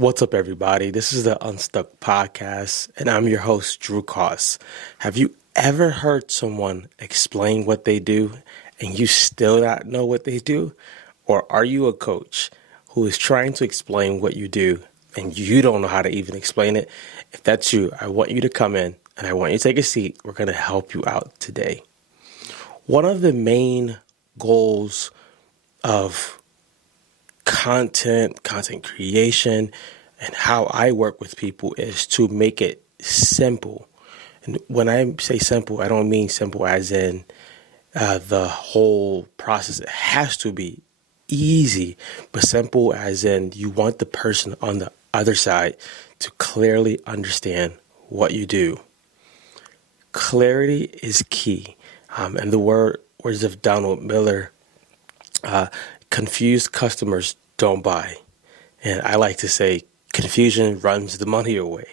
What's up, everybody? This is the Unstuck Podcast, and I'm your host, Drew Koss. Have you ever heard someone explain what they do and you still not know what they do? Or are you a coach who is trying to explain what you do and you don't know how to even explain it? If that's you, I want you to come in and I want you to take a seat. We're going to help you out today. One of the main goals of content creation, and how I work with people is to make it simple. And when I say simple, I don't mean simple as in the whole process. It has to be easy, but simple as in you want the person on the other side to clearly understand what you do. Clarity is key. And the words of Donald Miller, confused customers don't buy. And I like to say confusion runs the money away.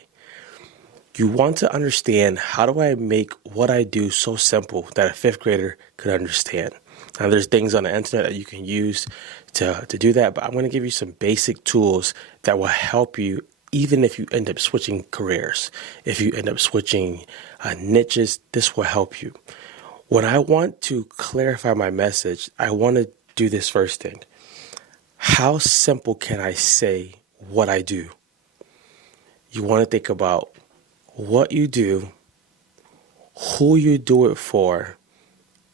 You want to understand, how do I make what I do so simple that a fifth grader could understand? Now, there's things on the internet that you can use to do that, but I'm going to give you some basic tools that will help you even if you end up switching careers. If you end up switching niches, this will help you. When I want to clarify my message, I want to do this first thing. How simple can I say what I do? You want to think about what you do, who you do it for,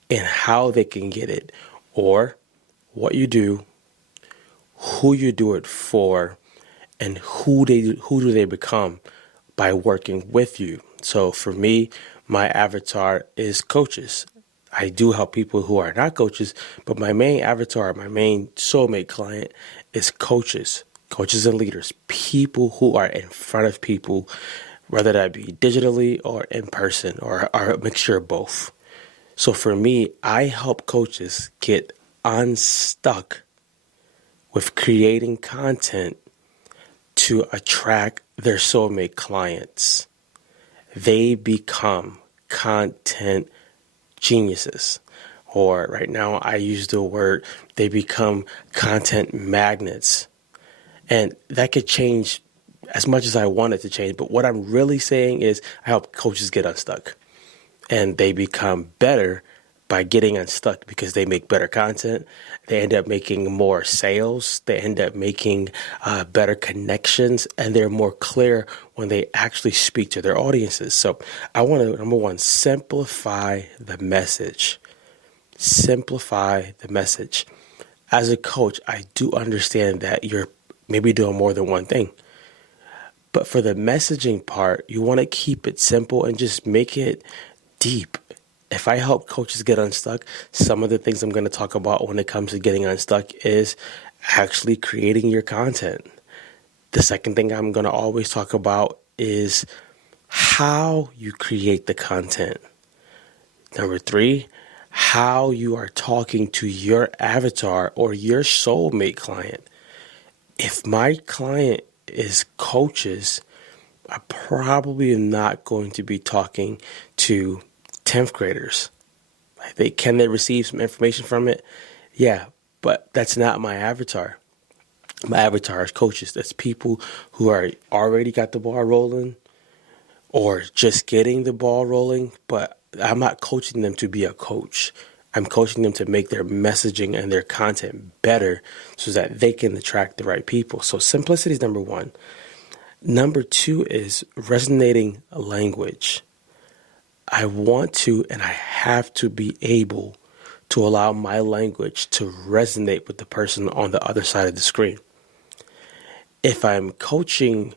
and how they can get it. Or what you do, who you do it for, and who do they become by working with you. So for me, my avatar is coaches. I do help people who are not coaches, but my main avatar, my main soulmate client is coaches and leaders, people who are in front of people, whether that be digitally or in person or a mixture of both. So for me, I help coaches get unstuck with creating content to attract their soulmate clients. They become content geniuses. Or right now I use the word, they become content magnets. And that could change as much as I want it to change. But what I'm really saying is I help coaches get unstuck. And they become better by getting unstuck because they make better content. They end up making more sales. They end up making better connections. And they're more clear when they actually speak to their audiences. So I want to, number one, simplify the message. Simplify the message. As a coach, I do understand that you're maybe doing more than one thing. But for the messaging part, you want to keep it simple and just make it deep. If I help coaches get unstuck, some of the things I'm going to talk about when it comes to getting unstuck is actually creating your content. The second thing I'm going to always talk about is how you create the content. Number three, how you are talking to your avatar or your soulmate client. If my client is coaches, I probably am not going to be talking to 10th graders. Can they receive some information from it? Yeah, but that's not my avatar. My avatar is coaches. That's people who are already got the ball rolling or just getting the ball rolling, but I'm not coaching them to be a coach. I'm coaching them to make their messaging and their content better so that they can attract the right people. So simplicity is number one. Number two is resonating language. I want to and I have to be able to allow my language to resonate with the person on the other side of the screen. If I'm coaching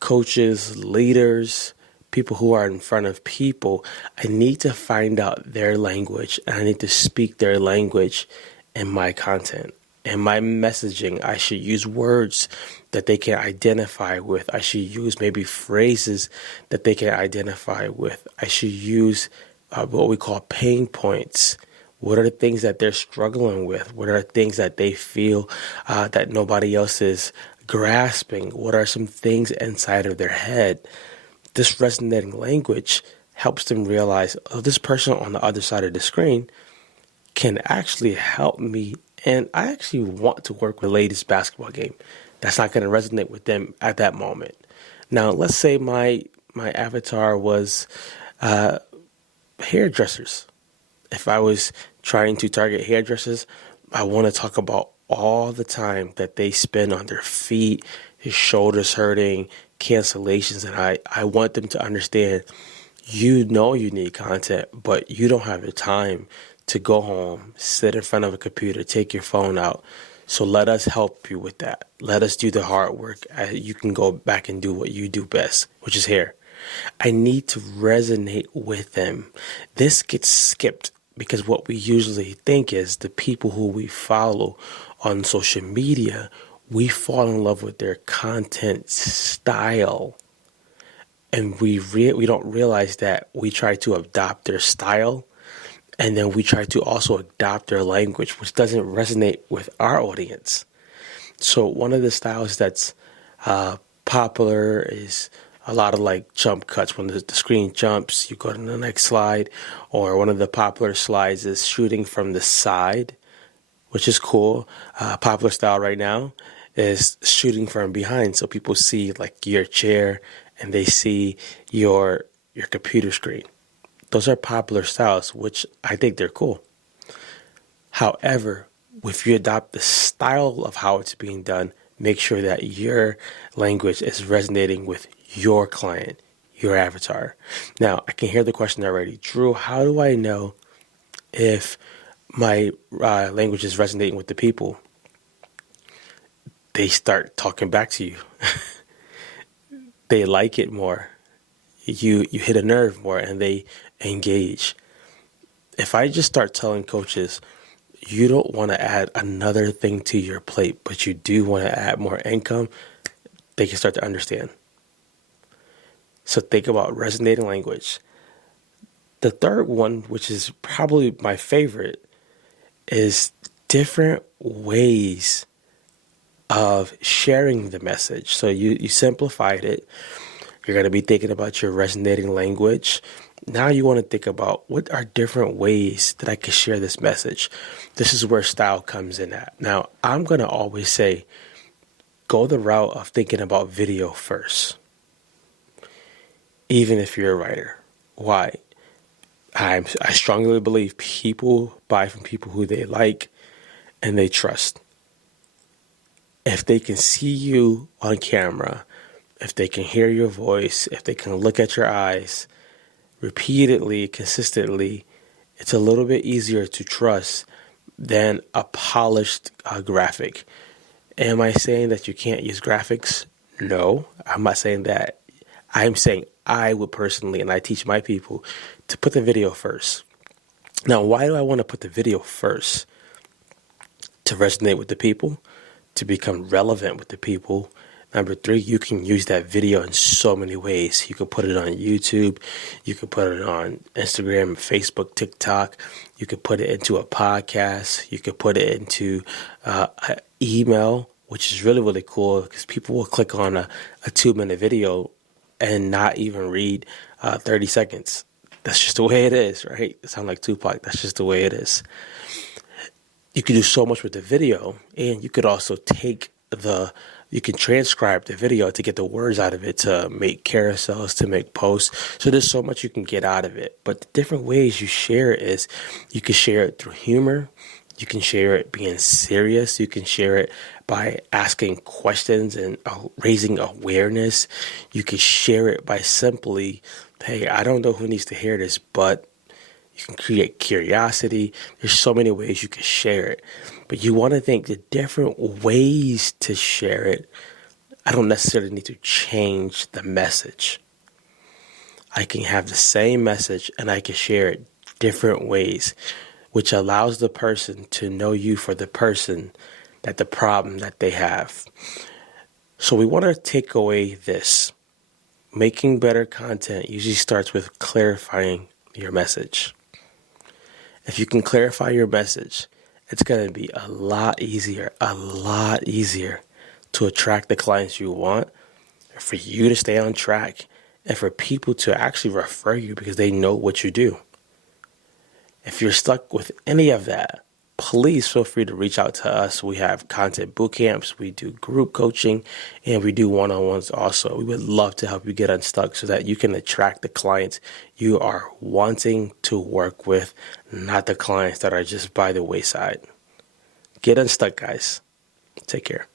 coaches, leaders, people who are in front of people, I need to find out their language and I need to speak their language in my content. In my messaging, I should use words that they can identify with. I should use maybe phrases that they can identify with. I should use what we call pain points. What are the things that they're struggling with? What are the things that they feel that nobody else is grasping? What are some things inside of their head? This resonating language helps them realize, oh, this person on the other side of the screen can actually help me. And I actually want to work with the latest basketball game. That's not going to resonate with them at that moment. Now, let's say my avatar was hairdressers. If I was trying to target hairdressers, I want to talk about all the time that they spend on their feet, his shoulders hurting, cancellations, and I want them to understand you know you need content, but you don't have the time to go home, sit in front of a computer, take your phone out. So let us help you with that. Let us do the hard work. You can go back and do what you do best, which is hair. I need to resonate with them. This gets skipped because what we usually think is the people who we follow on social media, we fall in love with their content style. And we don't realize that we try to adopt their style, and then we try to also adopt their language, which doesn't resonate with our audience. So one of the styles that's popular is a lot of like jump cuts. When the screen jumps, you go to the next slide. Or one of the popular slides is shooting from the side, which is cool. Popular style right now is shooting from behind. So people see like your chair and they see your computer screen. Those are popular styles, which I think they're cool. However, if you adopt the style of how it's being done, make sure that your language is resonating with your client, your avatar. Now, I can hear the question already. Drew, how do I know if my language is resonating with the people? They start talking back to you. They like it more. You hit a nerve more and they engage. If I just start telling coaches, you don't want to add another thing to your plate, but you do want to add more income, they can start to understand. So think about resonating language. The third one, which is probably my favorite, is different ways of sharing the message. So you simplified it. You're going to be thinking about your resonating language. Now you want to think about what are different ways that I can share this message. This is where style comes in at. Now, I'm going to always say, go the route of thinking about video first, even if you're a writer. Why? I strongly believe people buy from people who they like and they trust. If they can see you on camera, if they can hear your voice, if they can look at your eyes repeatedly, consistently, it's a little bit easier to trust than a polished graphic. Am I saying that you can't use graphics? No, I'm not saying that. I'm saying I would personally, and I teach my people, to put the video first. Now, why do I want to put the video first? To resonate with the people, to become relevant with the people. Number 3, you can use that video in so many ways. You can put it on YouTube. You can put it on Instagram, Facebook, TikTok. You can put it into a podcast. You can put it into an email, which is really, really cool because people will click on a 2-minute video and not even read 30 seconds. That's just the way it is, right? It sounds like Tupac. That's just the way it is. You can do so much with the video, and you could also you can transcribe the video to get the words out of it, to make carousels, to make posts. So there's so much you can get out of it. But the different ways you share it is you can share it through humor. You can share it being serious. You can share it by asking questions and raising awareness. You can share it by simply, hey, I don't know who needs to hear this, but you can create curiosity. There's so many ways you can share it. But you want to think the different ways to share it. I don't necessarily need to change the message. I can have the same message and I can share it different ways, which allows the person to know you for the person, that the problem that they have. So we want to take away this. Making better content usually starts with clarifying your message. If you can clarify your message, it's going to be a lot easier to attract the clients you want, for you to stay on track, and for people to actually refer you because they know what you do. If you're stuck with any of that, please feel free to reach out to us. We have content boot camps, we do group coaching, and we do one-on-ones also. We would love to help you get unstuck so that you can attract the clients you are wanting to work with, not the clients that are just by the wayside. Get unstuck, guys. Take care.